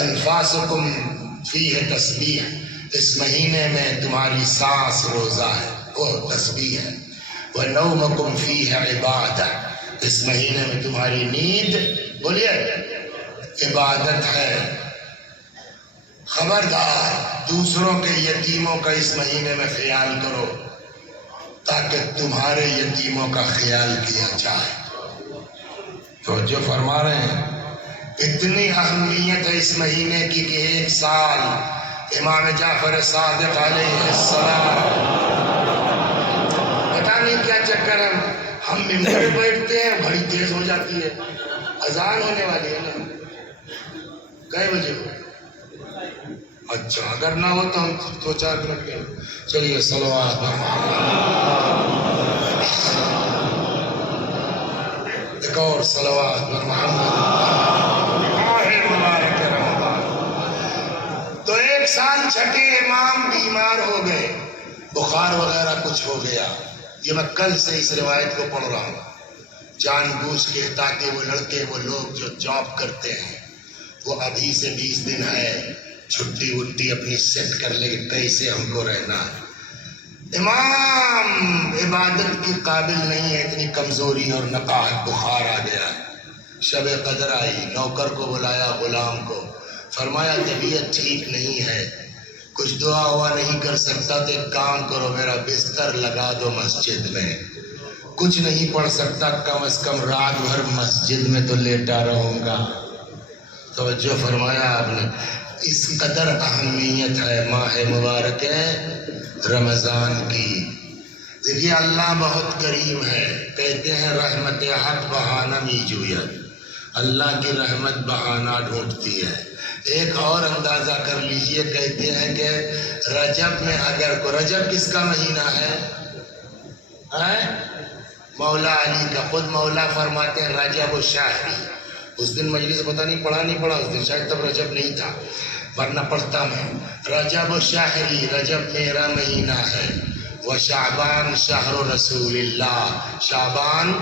انفاسکم فیہ تسبیح، اس مہینے میں تمہاری سانس روزہ ہے، وہ تسبیح ہے۔ وَنَوْمَكُمْ فِيهَ عِبَادَةٌ، اس مہینے میں تمہاری نیند، بولیے، عبادت ہے۔ خبردار دوسروں کے یتیموں کا اس مہینے میں خیال کرو تاکہ تمہارے یتیموں کا خیال کیا جائے۔ تو جو فرما رہے ہیں اتنی اہمیت ہے اس مہینے کی کہ ایک سال امام جعفر صادق علیہ السلام، پتہ نہیں کیا چکر ہے، ہم ممبر پہ بیٹھتے ہیں گھڑی تیز ہو جاتی ہے، اذان ہونے والی ہے نا، کئے بجے ہو؟ اچھا اگر نہ ہو تو ہم 2-4 منٹ کے چلیے صلوات ایک اور صلوات محمد مبارک رمضان۔ تو ایک سال چھٹے امام بیمار ہو گئے، بخار وغیرہ کچھ ہو گیا۔ یہ میں کل سے اس روایت کو پڑھ رہا ہوں جان بوجھ کے، تاکہ وہ لڑکے، وہ لوگ جو جاب کرتے ہیں وہ ابھی سے 20 دن ہے چھٹی وٹی اپنی سیٹ کر لے کہ کیسے ہم کو رہنا ہے۔ امام عبادت کی قابل نہیں ہے، اتنی کمزوری اور نقاہت، بخار آ گیا ہے۔ شب قدر آئی، نوکر کو بلایا، غلام کو، فرمایا طبیعت ٹھیک نہیں ہے، کچھ دعا ہوا نہیں کر سکتا تو ایک کام کرو، میرا بستر لگا دو مسجد میں، کچھ نہیں پڑھ سکتا کم از کم رات بھر مسجد میں تو لیٹا رہوں گا۔ توجہ فرمایا آپ نے، اس قدر اہمیت ہے ماہ مبارک رمضان کی۔ دیکھیے اللہ بہت کریم ہے، کہتے ہیں رحمت حق بہانہ می جوید، اللہ کی رحمت بہانہ ڈھونڈتی ہے۔ ایک اور اندازہ کر لیجئے، کہتے ہیں کہ رجب میں اگر کو، رجب کس کا مہینہ ہے؟ مولا علی کا، خود مولا فرماتے ہیں رجب الشہری۔ اس دن مجلس پتہ نہیں پڑھا اس دن، شاید تب رجب نہیں تھا ورنہ پڑھتا میں۔ رجب الشہری، رجب میرا مہینہ ہے۔ وشعبان شہر رسول اللہ، شعبان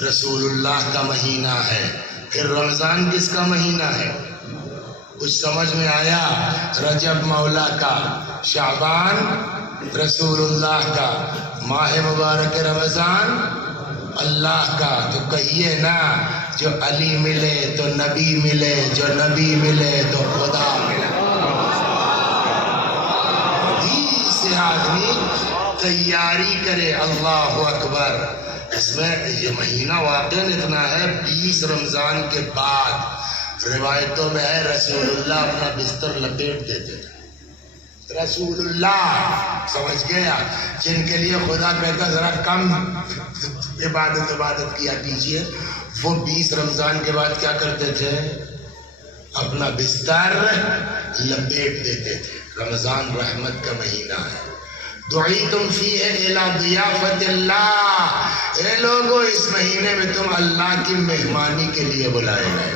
رسول اللہ کا مہینہ ہے۔ پھر رمضان کس کا مہینہ ہے؟ کچھ سمجھ میں آیا؟ رجب مولا کا، شعبان رسول اللہ کا، ماہ مبارک رمضان اللہ کا۔ تو کہیے نا، جو علی ملے تو نبی ملے، جو نبی ملے تو خدا ملے۔ ابھی سے آدمی تیاری کرے، اللہ اکبر۔ اس میں یہ مہینہ واقعا اتنا ہے، 20 رمضان کے بعد روایتوں میں ہے رسول اللہ اپنا بستر لپیٹ دیتے تھے۔ رسول اللہ سمجھ گیا، جن کے لیے خدا کہتا ذرا کم عبادت کیا کیجیے، وہ 20 رمضان کے بعد کیا کرتے تھے؟ اپنا بستر لپیٹ دیتے تھے۔ رمضان رحمت کا مہینہ ہے۔ دعیتم فیہ الی ضیافت اللہ، اے لوگو اس مہینے میں تم اللہ کی مہمانی کے لیے بلائے گئے۔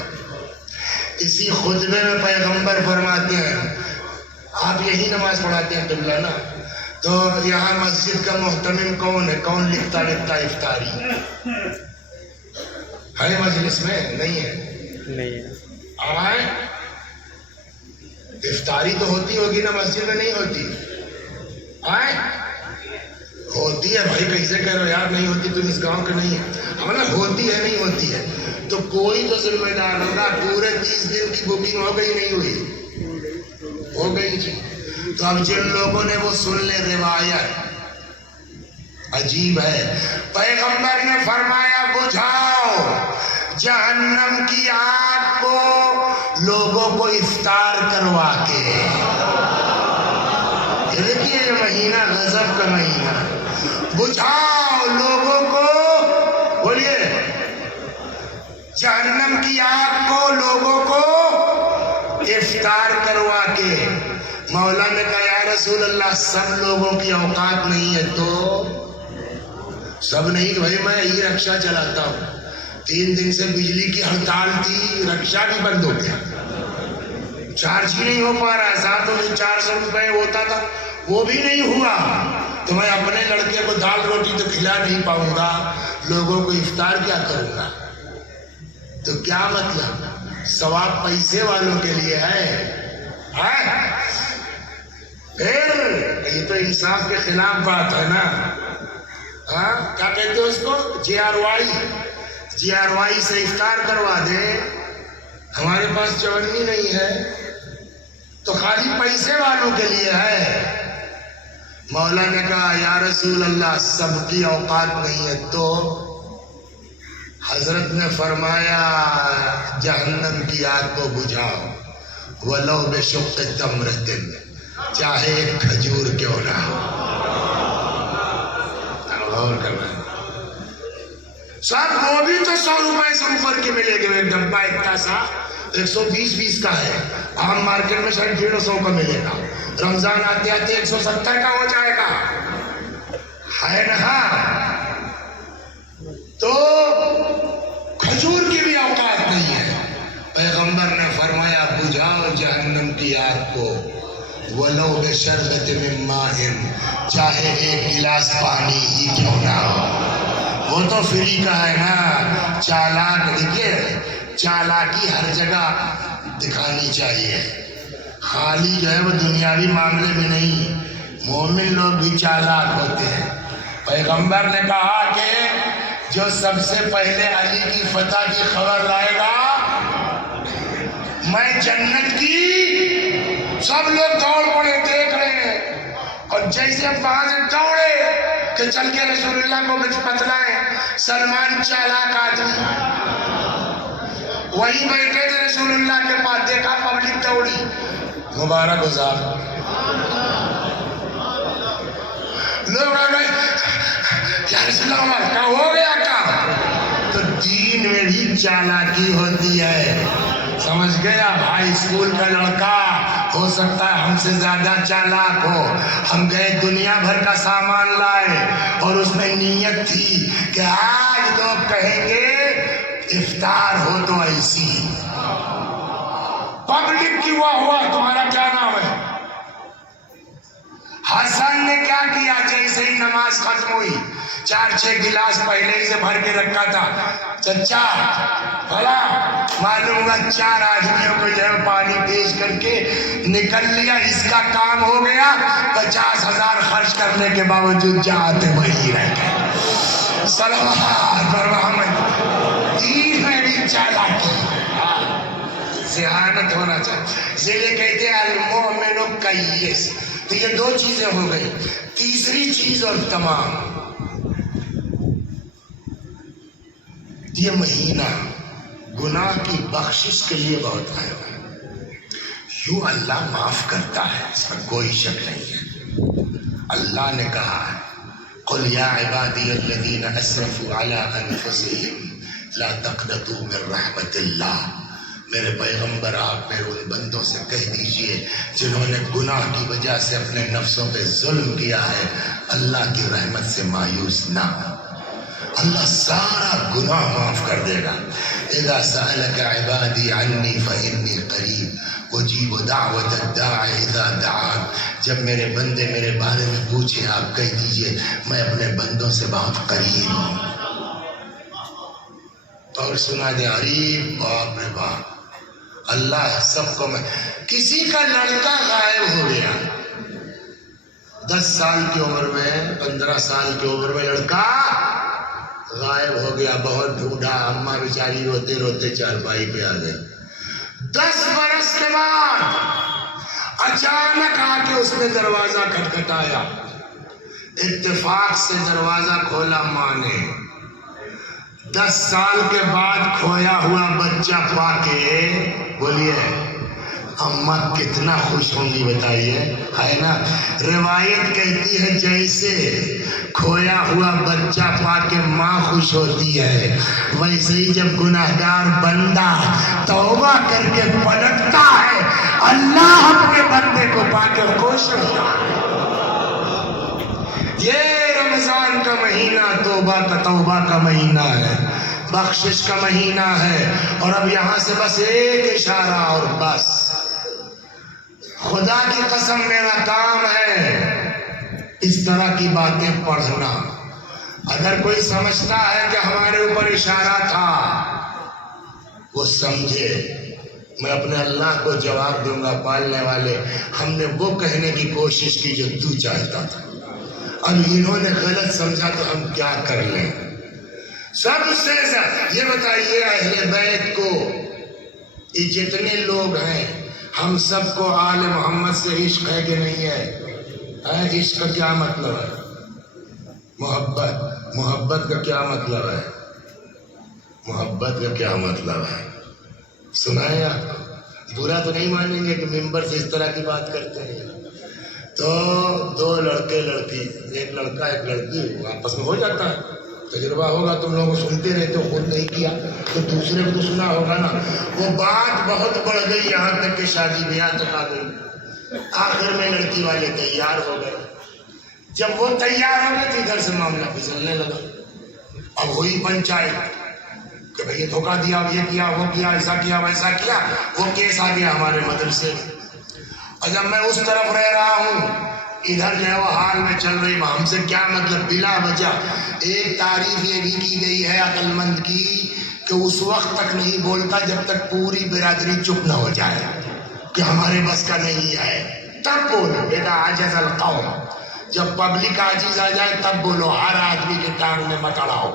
اسی خطبے میں پیغمبر فرماتے ہیں، آپ یہی نماز پڑھاتے ہیں قبلہ نا، تو یہاں مسجد کا محتمم کون ہے؟ کون لکھتا افطاری ہے مجلس میں؟ نہیں ہے۔ آئے افطاری تو ہوتی ہوگی نا، مسجد میں نہیں ہوتی؟ آئے ہوتی ہے بھائی، کیسے کہہ رہے ہو یار نہیں ہوتی، تم اس گاؤں کے نہیں ہے، ہمارا ہوتی ہے نہیں ہوتی ہے تو کوئی تو ذمہ دار ہوگا۔ پورے 30 دن کی بکنگ ہو گئی نہیں ہوئی؟ ہو گئی جی۔ تو اب جن لوگوں نے وہ سن لے روایت، عجیب ہے، پیغمبر نے فرمایا بجھاؤ جہنم کی آگ کو لوگوں کو افطار کروا کے۔ یہ دیکھیے یہ مہینہ غضب کا مہینہ، بجھاؤ لوگوں کو، بولیے، جہنم کی آگ کو لوگوں کو افطار کروا کے۔ مولا نے کہا یا رسول اللہ سب لوگوں کی اوقات نہیں ہے تو؟ سب نہیں کہ بھائی میں ہی رکشہ چلاتا ہوں، 3 دن سے بجلی کی ہڑتال تھی، رکشہ بھی بند ہو گیا، چارج ہی نہیں ہو پا رہا، ساتھ میں 400 روپے ہوتا تھا وہ بھی نہیں ہوا، تو میں اپنے لڑکے کو دال روٹی تو کھلا نہیں پاؤں گا، لوگوں کو افطار کیا کروں گا؟ تو کیا مطلب؟ ثواب پیسے والوں کے لیے ہے. پھر یہ تو انصاف کے خلاف بات ہے نا. کیا کہتے ہیں اس کو؟ جی آر وائی سے افطار کروا دے. ہمارے پاس چونی نہیں ہے تو خالی پیسے والوں کے لیے ہے. مولا نے کہا یا رسول اللہ سب کی اوقات نہیں ہے. تو حضرت نے فرمایا جہنم کی آگ کو بجھاؤ ولو بشق تمرۃ، چاہے ایک کھجور کیوں نہ ہو. غور کرنا صاحب، وہ بھی تو 100 روپے سے اوپر کے ملے گا. ایک ڈبہ اتنا سا 120 کا ہے. عام مارکیٹ میں شاید 150 کا ملے گا. رمضان آتے آتے 170 کا ہو جائے گا، ہے نا. تو کھجور کی بھی اوقات نہیں ہے. پیغمبر نے فرمایا بجھاؤ جہنم کی آگ کو ولو بشربۃ من ماء، چاہے ایک گلاس پانی ہی کیوں نہ ہو. وہ تو فری کا ہے نا. چالاک دیکھیے، چالاکی ہر جگہ دکھانی چاہیے. خالی جو ہے وہ دنیاوی معاملے میں نہیں، مومن لوگ بھی چالاک ہوتے ہیں. پیغمبر نے کہا کہ جو سب سے پہلے علی کی فتح کی خبر لائے گا میں جنت کی. سب لوگ دوڑ پڑے دیکھ رہے ہیں، اور جیسے وہاں سے دوڑے کہ چل کے رسول اللہ کو بتلائیں. سلمان چالاک آدمی وہیں بیٹھے تھے رسول اللہ کے پاس، دیکھا پبلک دوڑی. مبارک ہو صاحب. لوگ آ گئے یا رسول اللہ کیا ہو گیا کیا؟ تو دین میں بھی چالاکی ہوتی ہے. سمجھ گیا بھائی؟ اسکول کا لڑکا ہو سکتا ہے ہم سے زیادہ چالاک ہو. ہم گئے دنیا بھر کا سامان لائے اور اس میں نیت تھی کہ آج لوگ کہیں گے افطار ہو تو ایسی. پبلک کی واہ ہوا. تمہارا کیا نام ہے؟ حسن نے کیا کیا؟ جیسے ہی نماز ختم ہوئی 4-6 گلاس پہلے ہی سے بھر کے رکھا تھا. چچا بھلا معلوم ہوا 4 آدمیوں کو جو ہے پانی پیش کر کے نکل لیا. اس کا کام ہو گیا. 50,000 خرچ کرنے کے باوجود جاتے وہی رہ گئے. صلوات پر محمد. دین میں بھی چالاکی، ذہانت ہونا چاہیے. اسی لیے کہتے ہیں المؤمن کیس. تو یہ 2 چیزیں ہو گئی. تیسری چیز اور تمام، یہ مہینہ گناہ کی بخشش کے لیے بہت آیا ہے. یوں اللہ معاف کرتا ہے، اس پر کوئی شک نہیں ہے. اللہ نے کہا قل یا عبادی الذین اسرفوا علی انفسهم لا تقنطوا من رحمت اللہ. میرے پیغمبر آپ میرے ان بندوں سے کہہ دیجئے جنہوں نے گناہ کی وجہ سے اپنے نفسوں پہ ظلم کیا ہے، اللہ کی رحمت سے مایوس نہ ہو. اللہ سارا گناہ معاف کر دے گا. اذا سألك عبادی عنی فإنی قریب اجیب دعوت الداع اذا دعان. جب میرے بندے میرے بارے میں پوچھیں آپ کہہ دیجئے میں اپنے بندوں سے بہت قریب ہوں. اور سنا دے عریب، باپ رے باپ. اللہ سب کو کسی کا لڑکا غائب ہو گیا 10 سال کی عمر میں، 15 سال کی عمر میں لڑکا غائب ہو گیا. بہت ڈھونڈا، اماں بیچاری روتے روتے چارپائی پہ آ گئے. 10 برس کے بعد اچانک آ کے اس نے دروازہ کھٹکھٹایا. اتفاق سے دروازہ کھولا ماں نے. 10 سال کے بعد کھویا ہوا بچہ پا کے بولیے اماں کتنا خوش ہوں گی بتائیے، ہے نا. روایت کہتی ہے جیسے کھویا ہوا بچہ پا کے ماں خوش ہوتی ہے، ویسے ہی جب گناہگار بندہ توبہ کر کے پلٹتا ہے اللہ اپنے بندے کو پا کے خوش ہوتا ہے. یہ رمضان کا مہینہ توبہ کا مہینہ ہے، بخشش کا مہینہ ہے. اور اب یہاں سے بس ایک اشارہ اور بس. خدا کی قسم میرا کام ہے اس طرح کی باتیں پڑھنا. اگر کوئی سمجھتا ہے کہ ہمارے اوپر اشارہ تھا وہ سمجھے میں اپنے اللہ کو جواب دوں گا، پالنے والے ہم نے وہ کہنے کی کوشش کی جو تو چاہتا تھا، اب انہوں نے غلط سمجھا تو ہم کیا کر لیں؟ سب سے زیادہ یہ بتائیے اہل بیت کو، یہ جتنے لوگ ہیں ہم سب کو آل محمد سے عشق ہے کہ نہیں ہے؟ عشق کا کیا مطلب ہے؟ محبت کا کیا مطلب ہے؟ محبت کا کیا مطلب ہے؟ سنائے آپ؟ برا تو نہیں مانیں گے کہ ممبر سے اس طرح کی بات کرتے ہیں؟ تو دو لڑکے لڑکی، ایک لڑکا ایک لڑکی، آپس میں ہو جاتا ہے، تجربہ ہوگا، تم لوگ سنتے رہتے ہو، خود نہیں کیا تو دوسرے کو تو سنا ہوگا نا۔ وہ بات بہت بڑھ گئی، یہاں تک کہ شادی بیاہ تک آ گئی۔ آخر میں لڑکی والے تیار ہو گئے۔ جب وہ تیار ہو گئے تو ادھر سے معاملہ پھسلنے لگا۔ اب ہوئی پنچایت کہ بھئی یہ دھوکہ دیا، یہ کیا، وہ کیا، ایسا کیا، ویسا کیا۔ وہ کیس آ گیا ہمارے مدرسے میں، اور جب میں اس طرف رہ رہا ہوں، ادھر جو ہے وہ حال میں چل رہی، ہم سے کیا مطلب، بلا وجہ ایک تعریف یہ بھی کی گئی ہے عقل مند کی کہ اس وقت تک نہیں بولتا جب تک پوری برادری چپ نہ ہو جائے کہ ہمارے بس کا نہیں ہے، تب بولو۔ اذا عجز القوم، جب پبلک عاجز آ جائے تب بولو، ہر آدمی کے ٹانگ میں مت اڑاؤ۔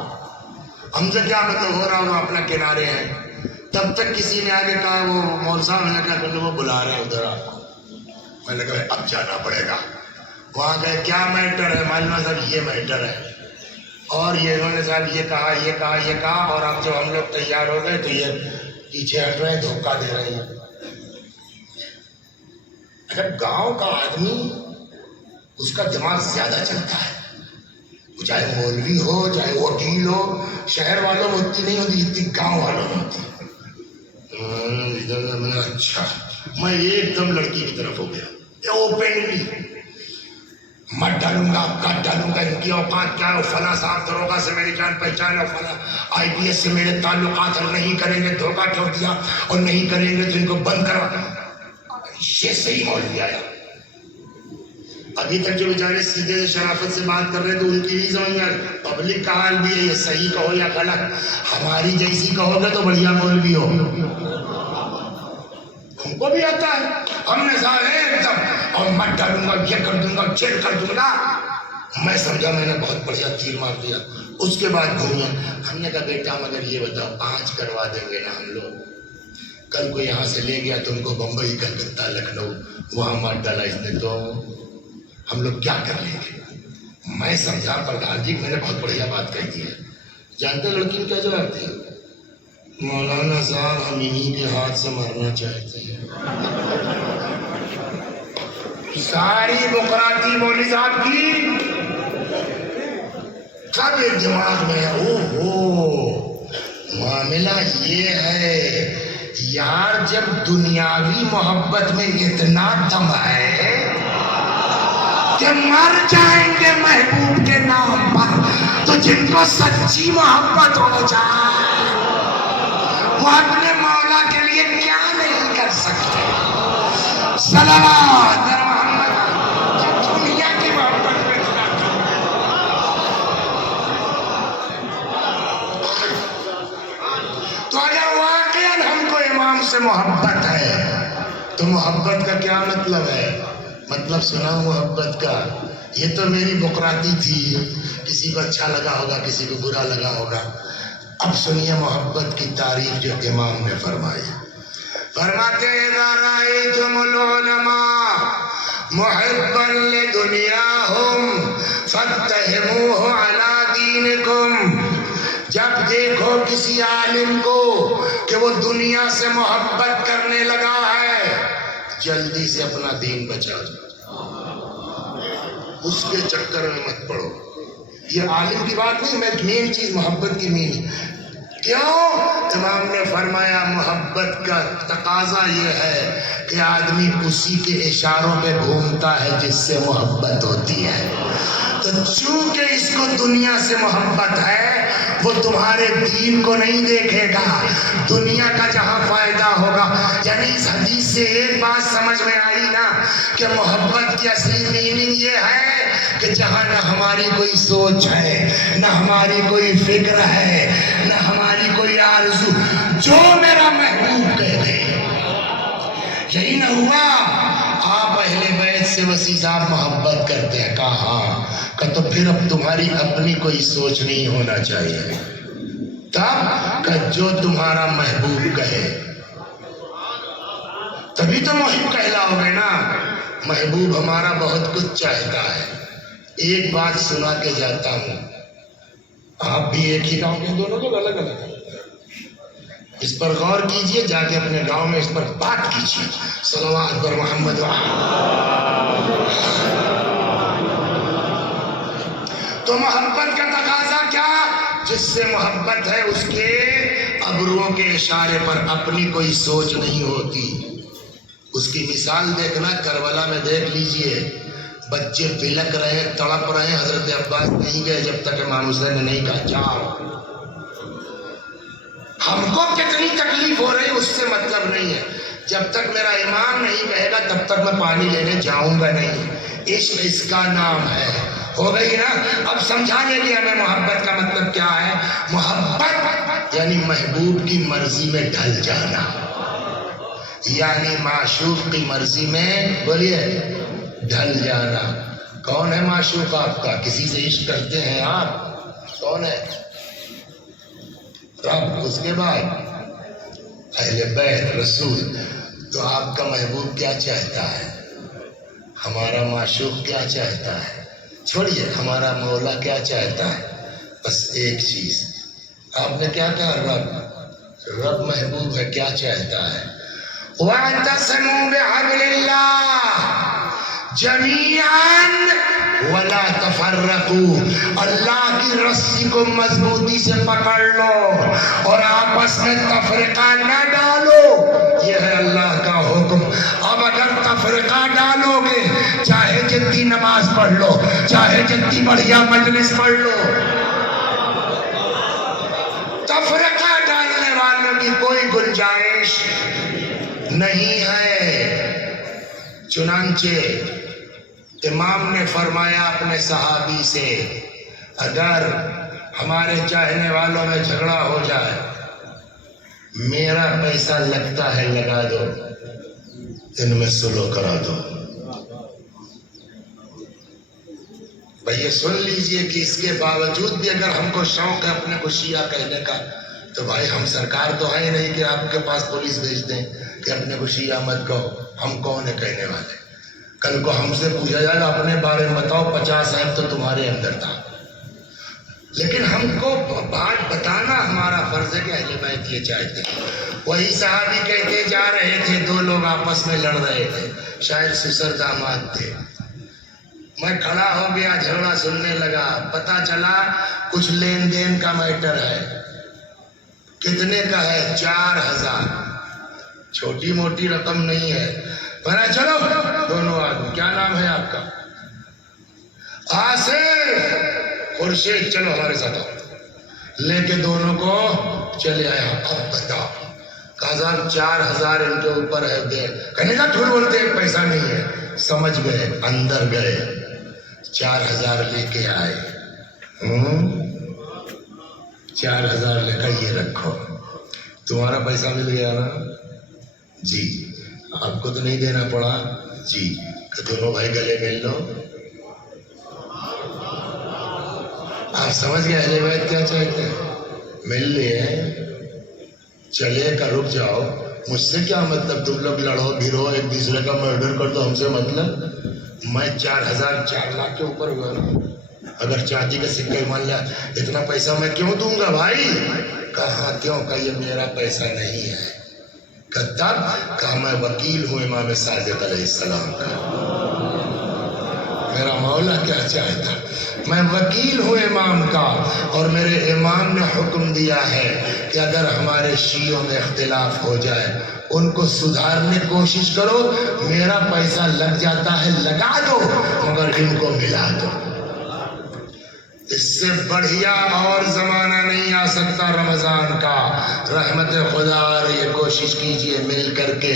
ہم سے کیا مطلب، ہو رہا ہوگا اپنا کنارے ہیں۔ تب تک کسی نے آگے کہا، وہ مول صاحب نے کہا کہ وہ بلا رہے ہیں ادھر آپ کو۔ میں نے کہا اب جانا پڑے گا۔ وہاں گئے، کیا میٹر ہے؟ معلوم صاحب یہ میٹر ہے، اور یہ انہوں نے صاحب یہ کہا، یہ کہا، یہ کہا، اور اب جب ہم لوگ تیار ہو گئے تو یہ پیچھے ہٹ رہے ہیں، دھوکہ دے رہے ہیں۔ اگر گاؤں کا آدمی، اس کا دماغ زیادہ چلتا ہے، چاہے مولوی ہو چاہے وکیل ہو، شہر والوں میں اتنی نہیں ہوتی جتنی گاؤں والوں میں ہوتی۔ اچھا، میں ایک دم لڑکی کی طرف ہو گیا، اوپنلی مت ڈالوں گا، کٹ ڈالوں گا، ان کی اوقات کیا ہے، فلاں صاحب دروگا سے میری جان پہچان ہے، فلاں آئی پی ایس سے میرے تعلقات، اور نہیں کریں گے دھوکہ کیوں دیا، اور نہیں کریں گے تو ان کو بند کروا۔ یہ صحیح مولوی آیا۔ ابھی تک جو بیچارے سیدھے سے شرافت سے بات کر رہے تو ان کی نہیں سمجھ میں، پبلک کا حال بھی ہے، یہ صحیح کہو یا غلط، ہماری جیسی کہو گے تو بڑھیا مولوی ہو۔ ہم کو بھی آتا ہے، ہم نے سارے ایک دم، اور مت ڈالوں گا، یہ کر دوں گا، چیک کر دوں گا۔ میں سمجھا میں نے بہت بڑھیا تیر مار دیا۔ اس کے بعد گھومے، ہم نے کہا بیٹا مگر یہ بتاؤ، آج کروا دیں گے نا ہم لوگ، کل کو یہاں سے لے گیا تم کو بمبئی، کلکتہ، لکھنؤ، وہاں مار ڈالا اس نے تو ہم لوگ کیا کر لیں گے؟ میں سمجھا پردھان جی، میں نے بہت بڑھیا بات کہی دی ہے۔ جانتے لڑکی نے کیا جواب دیا؟ مولانا صاحب ہم انہی کے ہاتھ سے مرنا چاہتے ہیں۔ ساری بکراتی مولوی صاحب کی سب ایک دماغ میں ہے، اوہو معاملہ یہ ہے یار، جب دنیاوی محبت میں اتنا دم ہے کہ مر جائیں گے محبوب کے نام پر، تو جن کو سچی محبت ہو جائے وہ اپنے مولا کے لیے کیا نہیں کر سکتے۔ صلوات محمد، جو دنیا کی محبت میں تو اگر واقعاً ہم کو امام سے محبت ہے تو محبت کا کیا مطلب ہے؟ مطلب سنا محبت کا، یہ تو میری بکراتی تھی، کسی کو اچھا لگا ہوگا، کسی کو برا لگا ہوگا۔ اب سنیے محبت کی تعریف جو امام نے فرمائی، فرماتے ہیں اذا رأیتم العلماء محبا لدنیاہم فاتہموہ علی دینکم، جب دیکھو کسی عالم کو کہ وہ دنیا سے محبت کرنے لگا ہے، جلدی سے اپنا دین بچا جاؤ، اس کے چکر میں مت پڑو۔ یہ عالم کی بات نہیں، میں مین چیز محبت کی مین۔ کیوں؟ امام نے فرمایا محبت کا تقاضا یہ ہے کہ آدمی اسی کے اشاروں پہ گھومتا ہے جس سے محبت ہوتی ہے۔ تو چونکہ اس کو دنیا سے محبت ہے، وہ تمہارے دین کو نہیں دیکھے گا، دنیا کا جہاں فائدہ ہوگا۔ یعنی اس حدیث سے ایک بات سمجھ میں آئی نا کہ محبت کی اصلی میننگ یہ ہے کہ جہاں نہ ہماری کوئی سوچ ہے، نہ ہماری کوئی فکر ہے، نہ ہماری کوئی آرزو، جو میرا محبوب کہہ دے یہی نہ ہوا آپ اہل بیت سے وسیع صاحب محبت کرتے ہیں؟ کہا ہاں۔ کہ تو پھر اب تمہاری اپنی کوئی سوچ نہیں ہونا چاہیے، تب کہ جو تمہارا محبوب کہے تبھی تو محب کہلاؤ گے نا۔ محبوب ہمارا بہت کچھ چاہتا ہے۔ ایک بات سنا کے جاتا ہوں، آپ بھی ایک ہی گاؤں کے، دونوں لوگ الگ الگ ہیں، اس پر غور کیجئے، جا کے اپنے گاؤں میں اس پر بات کیجئے۔ صلوات پر محمد تو محبت کا تقاضا کیا؟ جس سے محبت ہے اس کے ابروؤں کے اشارے پر اپنی کوئی سوچ نہیں ہوتی۔ اس کی مثال دیکھنا کربلا میں دیکھ لیجئے، بچے بلک رہے ہیں، تڑپ رہے ہیں، حضرت عباس نہیں گئے جب تک امام حسین نے نہیں کہا جاؤ۔ ہم کو کتنی تکلیف ہو رہی اس سے مطلب نہیں ہے، جب تک میرا امام نہیں کہے گا تب تک میں پانی لینے جاؤں گا نہیں۔ عشق اس کا نام ہے۔ ہو گئی نا؟ اب سمجھانے کے ہمیں محبت کا مطلب کیا ہے۔ محبت یعنی محبوب کی مرضی میں ڈھل جانا، یعنی معشوق کی مرضی میں، بولیے، ڈھل جانا۔ کون ہے معشوق آپ کا؟ کسی سے عشق کرتے ہیں آپ؟ کون ہے؟ رب۔ اس کے بعد اہل بیت، رسول۔ تو آپ کا محبوب کیا چاہتا ہے؟ ہمارا معشوق کیا چاہتا ہے؟ چھوڑیے ہمارا مولا کیا چاہتا ہے؟ بس ایک چیز۔ آپ نے کیا کہا؟ رب۔ رب محبوب ہے، کیا چاہتا ہے؟ وَاعْتَصِمُوا بِحَبْلِ اللَّهِ جَمِيعًا وَلَا تَفَرَّقُوا۔ اللہ کی رسی کو مضبوطی سے پکڑ لو اور آپس میں تفرقہ نہ ڈالو، یہ ہے اللہ کا حکم۔ اب اگر تفرقہ ڈالو گے، چاہے جتنی نماز پڑھ لو، چاہے جتنی بڑھیا مجلس پڑھ لو، تفرقہ ڈالنے والوں کی کوئی گنجائش نہیں ہے۔ چنانچہ امام نے فرمایا اپنے صحابی سے، اگر ہمارے چاہنے والوں میں جھگڑا ہو جائے، میرا پیسہ لگتا ہے لگا دو، ان میں سلو کرا دو۔ بھئی سن لیجئے کہ اس کے باوجود بھی اگر ہم کو شوق ہے اپنے کو شیعہ کہنے کا، تو بھائی ہم سرکار تو ہے نہیں کہ آپ کے پاس پولیس بھیج دیں کہ اپنے کو شیعہ مت کہو۔ ہم کون ہیں کہنے والے؟ کل کو ہم سے پوچھا جائے گا اپنے بارے میں بتاؤ، 50 عیب تو تمہارے اندر تھا۔ لیکن ہم کو بات بتانا ہمارا فرض ہے کہ اہل بیت یہ چاہتے ہیں۔ وہی صحابی کہتے جا رہے تھے، دو لوگ آپس میں لڑ رہے تھے، شاید سسر داماد تھے۔ میں کھڑا ہو گیا، جھگڑا سننے لگا، پتا چلا کچھ لین دین کا میٹر ہے۔ کتنے کا ہے؟ 4000۔ چھوٹی موٹی رقم نہیں ہے۔ میں چلو دونوں آدمی، کیا نام ہے آپ کا؟ آصف، خورشید، چلو ہمارے ساتھ آؤ۔ لے کے دونوں کو چلے آیا۔ اب بتاؤ، کہا صاحب 4000 ان کے اوپر ہے، دے۔ کہنے کا جھوٹ بولتے ہیں، پیسہ نہیں ہے۔ سمجھ گئے، اندر گئے، 4000 لے کے آئے۔ 4000 لے کر یہ رکھو، تمہارا پیسہ مل گیا نا؟ جی۔ آپ کو تو نہیں دینا پڑا؟ جی۔ کہ دونوں بھائی گلے مل لو۔ آپ سمجھ گئے اہل بیت کیا چاہتے ہیں؟ مل لیے، چلے کا رک جاؤ، مجھ سے کیا مطلب؟ تم لوگ لڑو بھیڑو، ایک دوسرے کا مرڈر کر دو، ہم سے مطلب؟ میں 4000 4 لاکھ کے اوپر ہوا نا۔ اگر چاندی کا سکہ مان لیا، اتنا پیسہ میں کیوں دوں گا بھائی؟ کہا کیوں؟ کہ یہ میرا پیسہ نہیں ہے۔ کہ تب؟ کہا میں وکیل ہوں امام صادق علیہ السلام کا۔ میرا مولا کیا چاہتا؟ میں وکیل ہوں امام کا، اور میرے امام نے حکم دیا ہے کہ اگر ہمارے شیعوں میں اختلاف ہو جائے، ان کو سدھارنے کی کوشش کرو، میرا پیسہ لگ جاتا ہے لگا دو، مگر ان کو ملا دو۔ اس سے بڑھیا اور زمانہ نہیں آ سکتا رمضان کا۔ رحمت خدا آ رہی ہے، کوشش کیجئے مل کر کے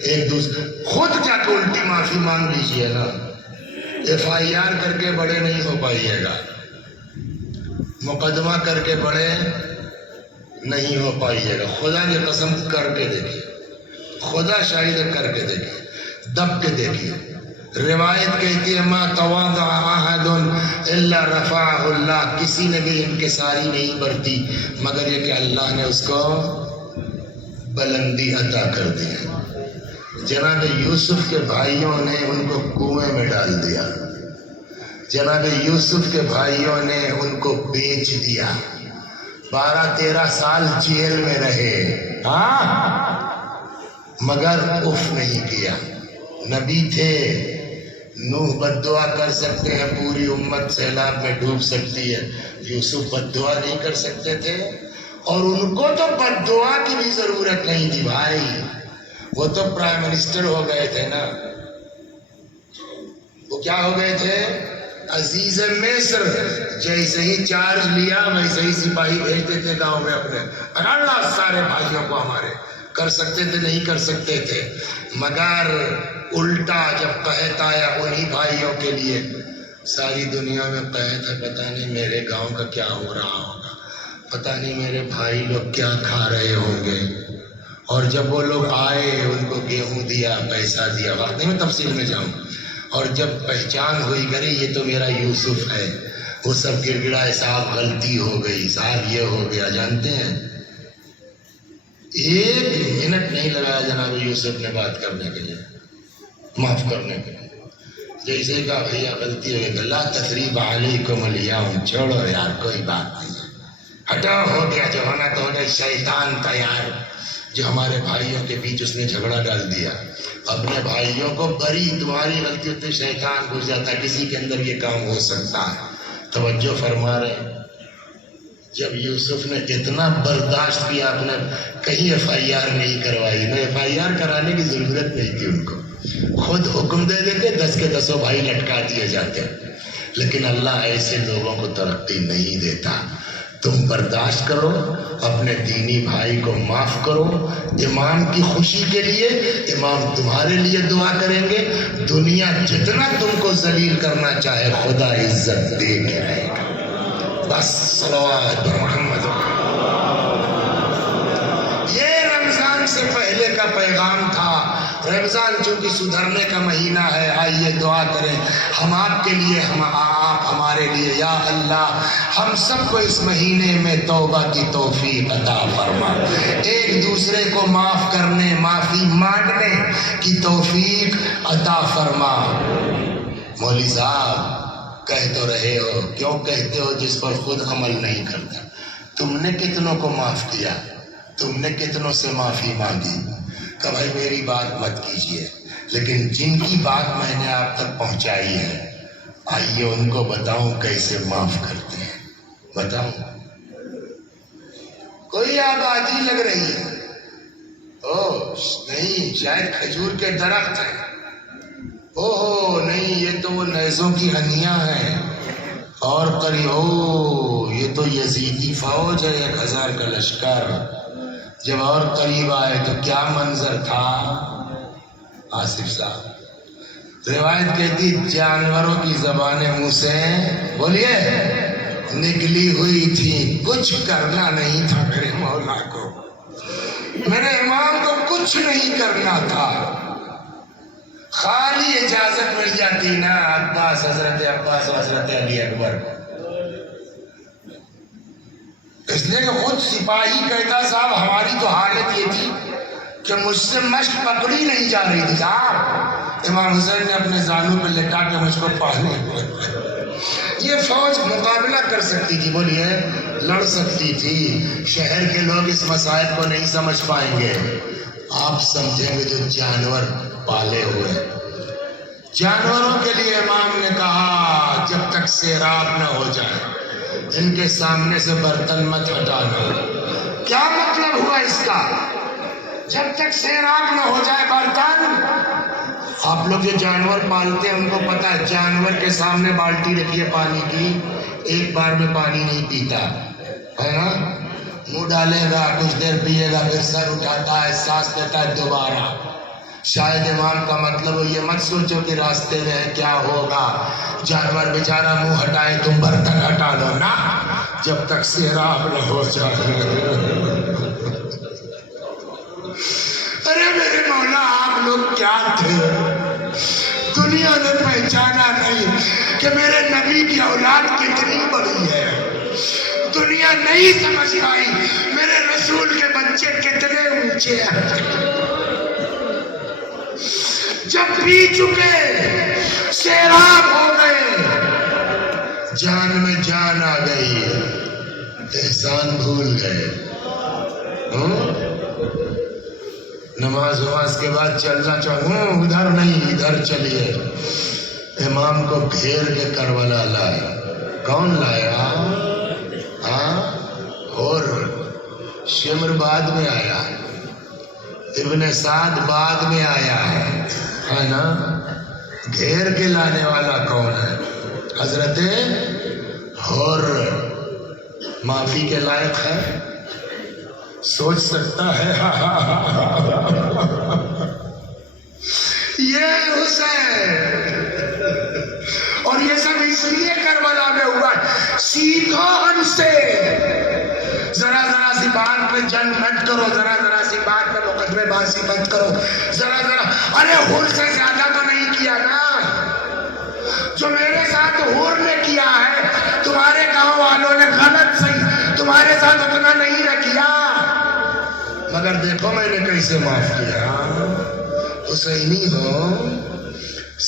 ایک دوسرے، خود جا کے الٹی معافی مانگ لیجئے نا۔ FIR کر کے بڑے نہیں ہو پائیے گا، مقدمہ کر کے بڑے نہیں ہو پائیے گا، خدا کی قسم کر کے دیکھیے۔ خدا شاہد ہے، کر کے دیکھیے، دب کے دیکھیے۔ روایت کہتی ہے ما تواضع احد الا رفعہ اللہ، کسی نے بھی انکساری نہیں برتی مگر یہ کہ اللہ نے اس کو بلندی عطا کر دی۔ جناب یوسف کے بھائیوں نے ان کو کنویں میں ڈال دیا، جناب یوسف کے بھائیوں نے ان کو بیچ دیا، 12-13 سال جیل میں رہے، مگر اف نہیں کیا۔ نبی تھے، نوح بد دعا کر سکتے ہیں پوری امت سیلاب میں ڈوب سکتی ہے، یوسف بد دعا نہیں کر سکتے تھے، اور ان کو تو بد دعا کی بھی ضرورت نہیں تھی بھائی، وہ تو پرائم منسٹر ہو گئے تھے نا۔ وہ کیا ہو گئے تھے؟ عزیز مصر، جیسے ہی چارج لیا ویسے ہی سپاہی بھیجتے تھے گاؤں میں اپنے، اللہ سارے بھائیوں کو ہمارے، کر سکتے تھے نہیں کر سکتے تھے، مگر الٹا جب قحط آیا انہی بھائیوں کے لیے، ساری دنیا میں قحط ہے، پتہ نہیں میرے گاؤں کا کیا ہو رہا ہوگا، پتہ نہیں میرے بھائی لوگ کیا کھا رہے ہوں گے، اور جب وہ لوگ آئے ان کو گیہوں دیا، پیسہ دیا، وقت نہیں میں تفصیل میں جاؤں، اور جب پہچان ہوئی گئی یہ تو میرا یوسف ہے، وہ سب گر گڑائے، صاحب غلطی ہو گئی، صاحب یہ ہو گیا، جانتے ہیں 1 منٹ نہیں لگایا جناب یوسف نے بات کرنے کے لیے، معاف کرنے کے لیے، جیسے ہی کہا بھیا غلطی ہو گئی، لا تثریب علیکم الیوم، چھوڑو یار کوئی بات نہیں، ہٹا، ہو گیا جو ہونا تو ہو گیا، شیطان تھا یار جو ہمارے بھائیوں کے بیچ اس نے جھگڑا ڈال دیا، اپنے بھائیوں کو بری، تمہاری غلطی ہوتی شیطان گھس جاتا ہے، کسی کے اندر یہ کام ہو سکتا ہے۔ توجہ فرما رہے، جب یوسف نے اتنا برداشت کیا، اپنے کہیں FIR نہیں کروائی، نہ FIR کرانے کی ضرورت نہیں تھی ان کو، خود حکم دے دیتے 10 کے 10 بھائی لٹکا دیے جاتے، لیکن اللہ ایسے لوگوں کو ترقی نہیں دیتا۔ تم برداشت کرو، اپنے دینی بھائی کو معاف کرو، امام کی خوشی کے لیے امام تمہارے لیے دعا کریں گے، دنیا جتنا تم کو ذلیل کرنا چاہے خدا عزت دے کے رہے گا۔ بس صلوات محمد۔ یہ رمضان سے پہلے کا پیغام تھا، رمضان چونکہ سدھرنے کا مہینہ ہے، آئیے دعا کریں ہم آپ کے لیے، آپ ہمارے لیے، یا اللہ ہم سب کو اس مہینے میں توبہ کی توفیق عطا فرما، ایک دوسرے کو معاف کرنے، معافی مانگنے کی توفیق عطا فرما۔ مولوی صاحب کہہ تو رہے ہو، کیوں کہتے ہو جس پر خود عمل نہیں کرتا؟ تم نے کتنوں کو معاف کیا؟ تم نے کتنوں سے معافی مانگی؟ کہ بھائی میری بات مت کیجیے، لیکن جن کی بات میں نے آپ تک پہنچائی ہے آئیے ان کو بتاؤں کیسے معاف کرتے ہیں، بتاؤں؟ کوئی آبادی لگ رہی ہے، نہیں شاید کھجور کے درخت ہیں، نہیں یہ تو وہ نیزوں کی ہنیاں ہیں، اور قریب یہ تو یزیدی فوج ہے، 1000 کا لشکر۔ جب اور قریب آئے تو کیا منظر تھا آصف صاحب؟ روایت کہتی جانوروں کی زبانیں منہ سے بولیے نکلی ہوئی تھی، کچھ کرنا نہیں تھا میرے مولا کو، میرے امام کو کچھ نہیں کرنا تھا، خالی اجازت مل جاتی نا عباس، حضرت عباس و حضرت علی اکبر کو، اس لیے کہ خود سپاہی کہتا صاحب ہماری تو حالت یہ تھی کہ مجھ سے مشق پکڑی نہیں جا رہی تھی صاحب، امام حسین نے اپنے زانوں پہ لٹا کے مجھ کو پہنے، یہ فوج مقابلہ کر سکتی تھی، بولیے لڑ سکتی تھی، شہر کے لوگ اس مسائل کو نہیں سمجھ پائیں گے، آپ سمجھیں گے جو جانور پالے ہوئے، جانوروں کے لیے امام نے کہا جب تک سیراب نہ ہو جائے ان کے سامنے سے برتن مت ہٹانا۔ کیا مطلب ہوا اس کا؟ جب تک سیراب نہ ہو جائے برتن، آپ لوگ جو جانور پالتے ہیں ان کو پتا ہے جانور کے سامنے بالٹی رکھیے پانی کی، ایک بار میں پانی نہیں پیتا ہے نا، منہ ڈالے گا کچھ دیر پیے گا پھر سر اٹھاتا ہے سانس لیتا ہے دوبارہ۔ شاید امام کا مطلب ہو یہ مت سوچو کہ راستے میں کیا ہوگا، جانور بیچارہ منہ ہٹائے تم برتن ہٹا لو نا، جب تک سیراب نہ ہو جائے۔ ارے میرے مولا آپ لوگ کیا تھے؟ دنیا نے پہچانا نہیں کہ میرے نبی کی اولاد کتنی بڑی ہے، دنیا نہیں سمجھ پائی میرے رسول کے بچے کتنے اونچے ہیں۔ جب پی چکے سیراب ہو گئے، جان میں جان آ گئی، احسان بھول گئے۔ نماز وماز کے بعد چلنا چاہوں، ادھر نہیں ادھر چلیے۔ امام کو گھیر کے کربلا لایا۔ کون لایا؟ اور شمر بعد میں آیا، ابن سعد بعد میں آیا ہے نا؟ گھیر کے لانے والا کون ہے؟ حضرت اور معافی کے لائق ہے؟ سوچ سکتا ہے یہ حسین، اور یہ سب اس لیے کربلا میں ہوا ہے۔ سیکھو ہم سے، ذرا ذرا سی بات پہ جنگ مت کرو، ذرا ذرا سی بات پہ مقدمے بازی مت کرو، ذرا ذرا۔ ارے حر سے زیادہ تو نہیں کیا نا جو میرے ساتھ حر نے کیا ہے؟ تمہارے گاؤں والوں نے غلط صحیح تمہارے ساتھ اتنا نہیں نہ کیا، مگر دیکھو میں نے کیسے معاف کیا۔ حسینی ہو،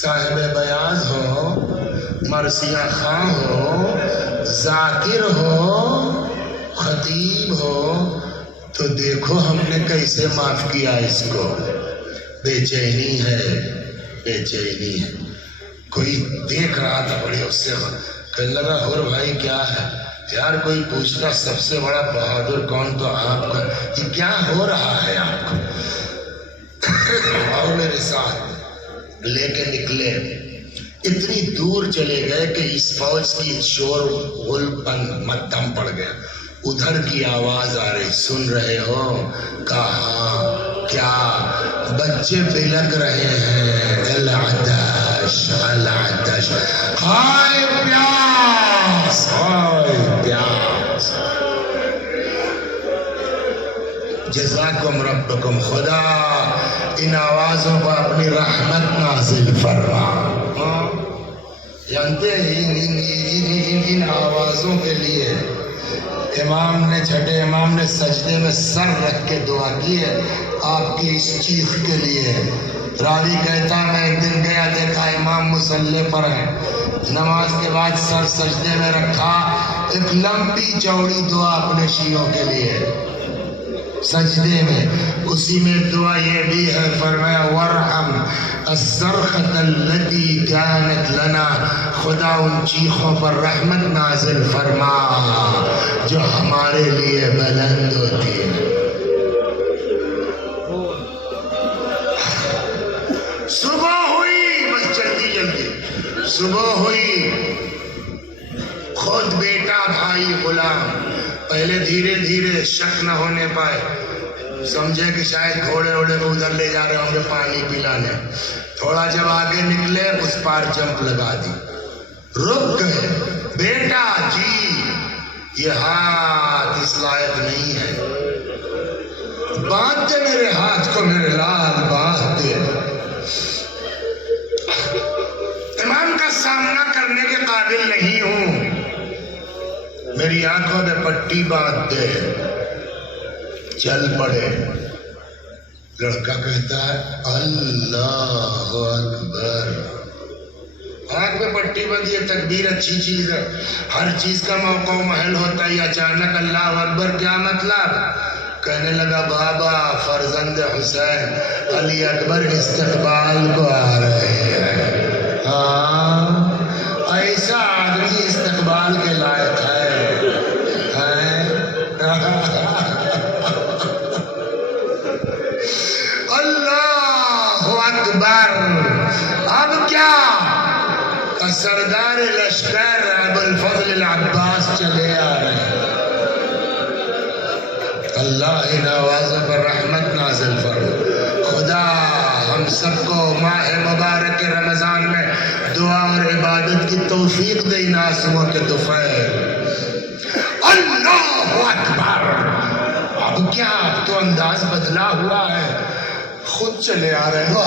صاحب بیاض ہو، مرثیہ خواں ہو، ذاکر ہو، خطیب ہو، تو دیکھو ہم نے کیسے معاف کیا اس کو۔ بے چینی ہے، بے چینی ہے۔ کوئی دیکھ رہا تھا بڑی اس سے کہنے لگا اور بھائی کیا ہے یار؟ کوئی پوچھتا سب سے بڑا بہادر کون، تو آپ کا یہ کیا ہو رہا ہے آپ کو؟ آؤ میرے ساتھ، لے کے نکلے، اتنی دور چلے گئے کہ اس فوج کی شور غل بند دم پڑ گیا۔ ادھر کی آواز آ رہی، سن رہے ہو؟ کہاں کیا؟ بچے بلک رہے ہیں، العطش العطش، ہائے پیاس ہائے پیاس۔ جزاکم ربکم، خدا ان آوازوں پر اپنی رحمت نازل فرما۔ جانتے ہیں ان آوازوں کے لیے امام نے، چھٹے امام نے سجدے میں سر رکھ کے دعا کی ہے آپ کی اس چیخ کے لیے۔ راوی کہتا میں ایک دن گیا، دیکھا امام مصلی پر ہے، نماز کے بعد سر سجدے میں رکھا، ایک لمبی چوڑی دعا اپنے شیعوں کے لیے سجدے میں، اسی میں دعا یہ بھی ہے، فرمایا وارحم الصرخۃ التي كانت لنا، خدا ان چیخوں پر رحمت نازل فرما جو ہمارے لیے بلند ہوتی ہے۔ صبح ہوئی، بس جلدی جلدی صبح ہوئی، خود بیٹا بھائی غلام، پہلے دھیرے دھیرے شک نہ ہونے پائے، سمجھے کہ شاید گھوڑے ووڑے کو ادھر لے جا رہے ہوں گے پانی پلانے، تھوڑا جب آگے نکلے اس پار جمپ لگا دی، رک گئے، بیٹا جی یہ ہاتھ اس لائق نہیں ہے، باندھ دے میرے ہاتھ کو میرے لال، باندھ دے۔ امام کا سامنا کرنے کے قابل نہیں ہوں، میری آنکھوں میں پٹی باندھ دے، چل پڑے۔ لڑکا کہتا ہے اللہ اکبر، آنکھ میں پٹی بندھی ہے، تکبیر اچھی چیز ہے، ہر چیز کا موقع و محل ہوتا ہے، اچانک اللہ اکبر کیا مطلب؟ کہنے لگا بابا فرزند حسین علی اکبر استقبال کو آ رہے ہیں۔ ہاں ایسا آدمی استقبال کے لائق ہے۔ اللہ اکبر، اب کیا؟ سردار لشکر ابوالفضل العباس چلے آ رہے ہیں۔ اللہ ان آوازوں پر رحمت نازل فرما، خدا ہم سب کو ماہ مبارک رمضان میں دعا اور عبادت کی توفیق دے ان آنسوؤں کے طفیل۔ اللہ اکبر، اب کیا؟ اب تو انداز بدلا ہوا ہے، خود چلے آ رہے ہو.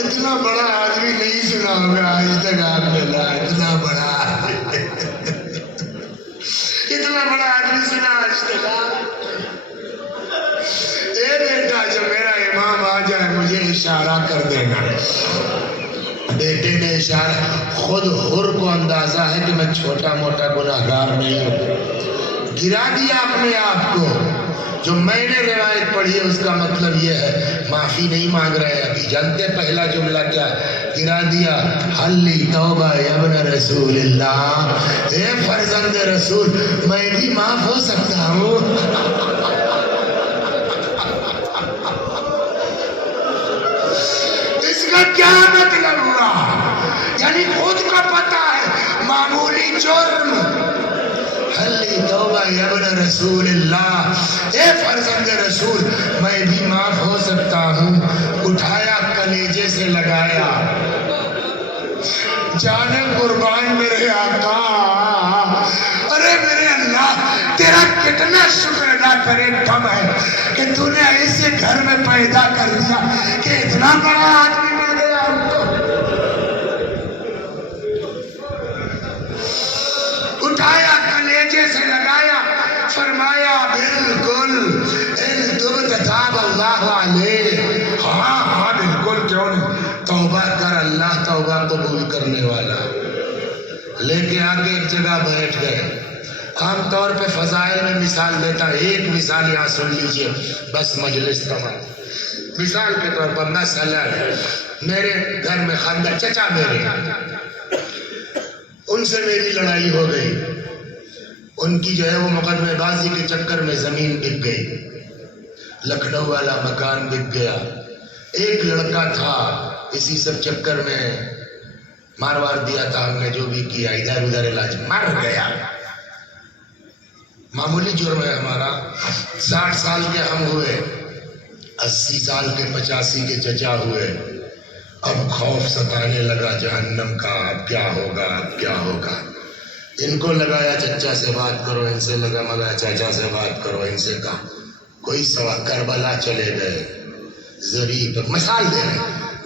اتنا بڑا آدمی نہیں سنا ہوگا آج تک آپ نے. اتنا بڑا آدمی سنا آج تک. اے بیٹا جب میرا امام آ جائے مجھے اشارہ کر دینا. بیٹے نے اشارہ. خود حر کو اندازہ ہے کہ میں چھوٹا موٹا گناہگار نہیں ہوں. گرا دیا اپنے آپ کو. جو میں نے روایت پڑھی ہے اس کا مطلب یہ ہے معافی نہیں مانگ رہے. ابھی جانتے پہلا جملہ کیا؟ گرا دیا. حلی توبہ ابن رسول اللہ. اے فرزند رسول میں بھی معاف ہو سکتا ہوں. اس کا کیا مطلب ہوا؟ یعنی خود کو پتا ہے معمولی جرم. حلی توبہ ابن رسول اللہ. اے فرزند رسول میں بھی معاف ہو سکتا ہوں. اٹھایا کلیجے سے لگایا. جانے قربان میرے آقا. ارے میرے اللہ تیرا کتنا شکر ادا کرے کم ہے کہ تو نے ایسے گھر میں پیدا کر دیا کہ اتنا بڑا آدمی مل گیا ہم کو. اٹھایا کلیجے سے لگایا. فرمایا بالکل ان تبت تاب اللہ علیہ. ہاں بالکل کیوں نہیں. توبہ کر اللہ توبہ قبول کرنے والا. لے کے آگے ایک جگہ بیٹھ گئے. عام طور پہ فضائل میں مثال دیتا. ایک مثال یہاں سن لیجئے بس مجلس تمام. مثال کے طور پر مثلا میرے گھر میں خاندان چچا میرے ان سے میری لڑائی ہو گئی. ان کی جو ہے وہ مقدمہ بازی کے چکر میں زمین بک گئی. لکھنؤ والا مکان بک گیا. ایک لڑکا تھا اسی سب چکر میں مار دیا تھا ہم نے جو بھی کیا. ادھر ادھر علاج مر گیا. معمولی جرم ہے ہمارا. 60 سال کے ہم ہوئے, 80 سال کے 85 کے چچا ہوئے. اب خوف ستانے لگا جہنم کا. اب کیا ہوگا اب کیا ہوگا. ان کو لگایا چچا سے بات کرو, ان سے لگا چاچا سے بات کرو, ان سے کہا کوئی سوا. کربلا چلے گئے. ضریب مثال دے رہے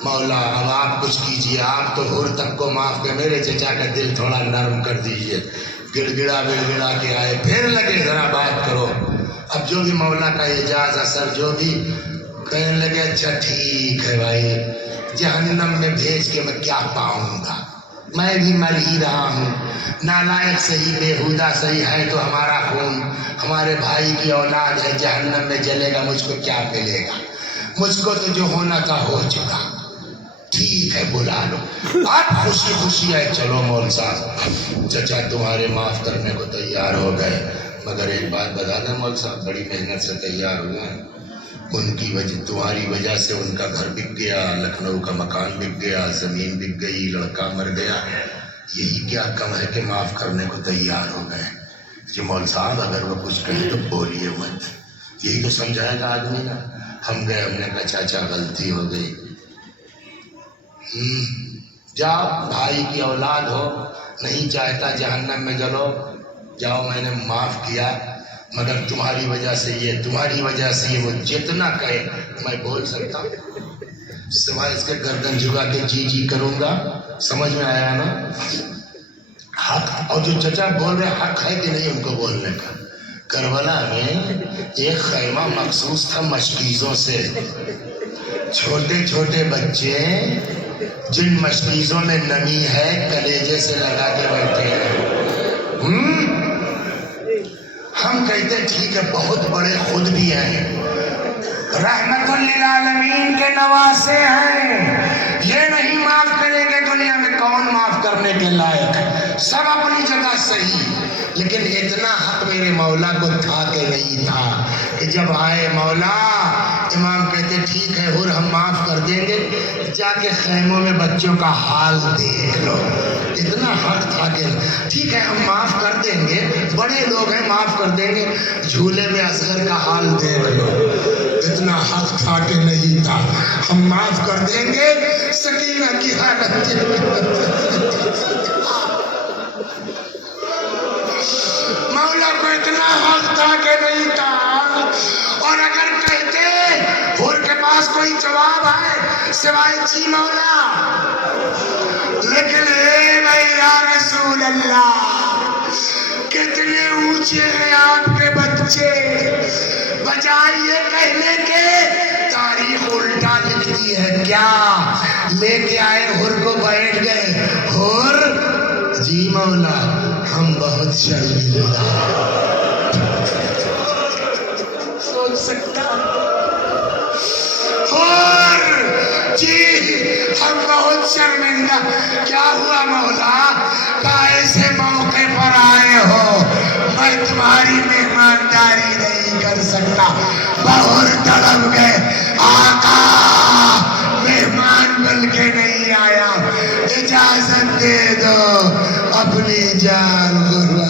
مولا اب آپ کچھ کیجئے. آپ تو حر تک کو معاف کر. میرے چچا کا دل تھوڑا نرم کر دیجئے. گڑ گڑا کے آئے. پھر لگے ذرا بات کرو. اب جو بھی مولا کا اعجاز اثر جو بھی کہنے لگے اچھا ٹھیک ہے بھائی جہنم میں بھیج کے میں کیا پاؤں گا. میں بھی مر ہی رہا ہوں. نالائق صحیح بےہودہ صحیح ہے تو ہمارا خون ہمارے بھائی کی اولاد ہے. جہنم میں جلے گا مجھ کو کیا ملے گا. مجھ کو تو جو ہونا تھا ہو چکا. ٹھیک ہے بلا لو. آپ خوشی خوشی آئے. چلو مول صاحب چچا تمہارے معاف کرنے کو تیار ہو گئے. مگر ایک بات بتا دیں مول صاحب بڑی محنت سے تیار ہوئے ہیں. ان کی وجہ تمہاری وجہ سے ان کا گھر بک گیا. لکھنؤ کا مکان بک گیا. زمین بک گئی. لڑکا مر گیا. یہی کیا کم ہے کہ معاف کرنے کو تیار ہو گئے. کہ مول صاحب اگر وہ کچھ کہیں تو بولیے مت. یہی تو سمجھائے گا آدمی نا. ہم گئے. ہم نے کہا چاچا غلطی ہو گئی. جاؤ بھائی کی اولاد ہو نہیں چاہتا جہنم میں جلو. جاؤ میں نے معاف کیا مگر تمہاری وجہ سے یہ تمہاری وجہ سے یہ. وہ جتنا کہے میں بول سکتا ہوں سوائے اس کے گردن جھکا کے جی کروں گا. سمجھ میں آیا نا. حق. اور جو چچا بول رہے حق ہے کہ نہیں ان کو بولنے کا. کربلا میں ایک خیمہ مخصوص تھا مشکیزوں سے. چھوٹے چھوٹے بچے جن مشکیزوں میں نمی ہے کلیجے سے لگا کے بیٹھے ہیں. ہم کہتے ٹھیک ہے بہت بڑے خود بھی ہیں. رحمت للعالمین کے نواسے ہیں. یہ نہیں معاف کریں گے دنیا میں کون معاف کرنے کے لائق ہے. سب اپنی جگہ صحیح. لیکن اتنا حق میرے مولا کو تھا کہ نہیں تھا کہ جب آئے مولا امام کہتے ٹھیک ہے حر ہم معاف کر دیں گے. جا کے خیموں میں بچوں کا حال دیکھ لو. اتنا حق تھا کہ ٹھیک ہے ہم معاف کر دیں گے. بڑے لوگ ہیں معاف کر دیں گے. جھولے میں اصغر کا حال دیکھ لو. اتنا حق تھا کہ نہیں تھا. ہم معاف کر دیں گے. سکینہ کی حالت مولا کو اتنا حق تھا کہ نہیں تھا، اور اگر کہتے حور کے پاس کوئی جواب ہے سوائے جی مولا، لیکن اے بھائی یا رسول اللہ کتنے اونچے ہیں آپ کے بچے، بجائے یہ کہنے کے تاریخ الٹا لکھتی ہے کیا، لے کے آئے حور کو بیٹھ گئے، حور جی مولا ہم بہت شرمندہ، سوچ سکتا حور جی ہم بہت شرمندہ، کیا ہوا مولا، کہا ایسے موقع پر آئے ہو میں تمہاری مہمانداری نہیں کر سکتا، بہت تڑپ گئے، آقا مہمان بن کے نہیں آیا، اجازت دے دو اپنی جان قربان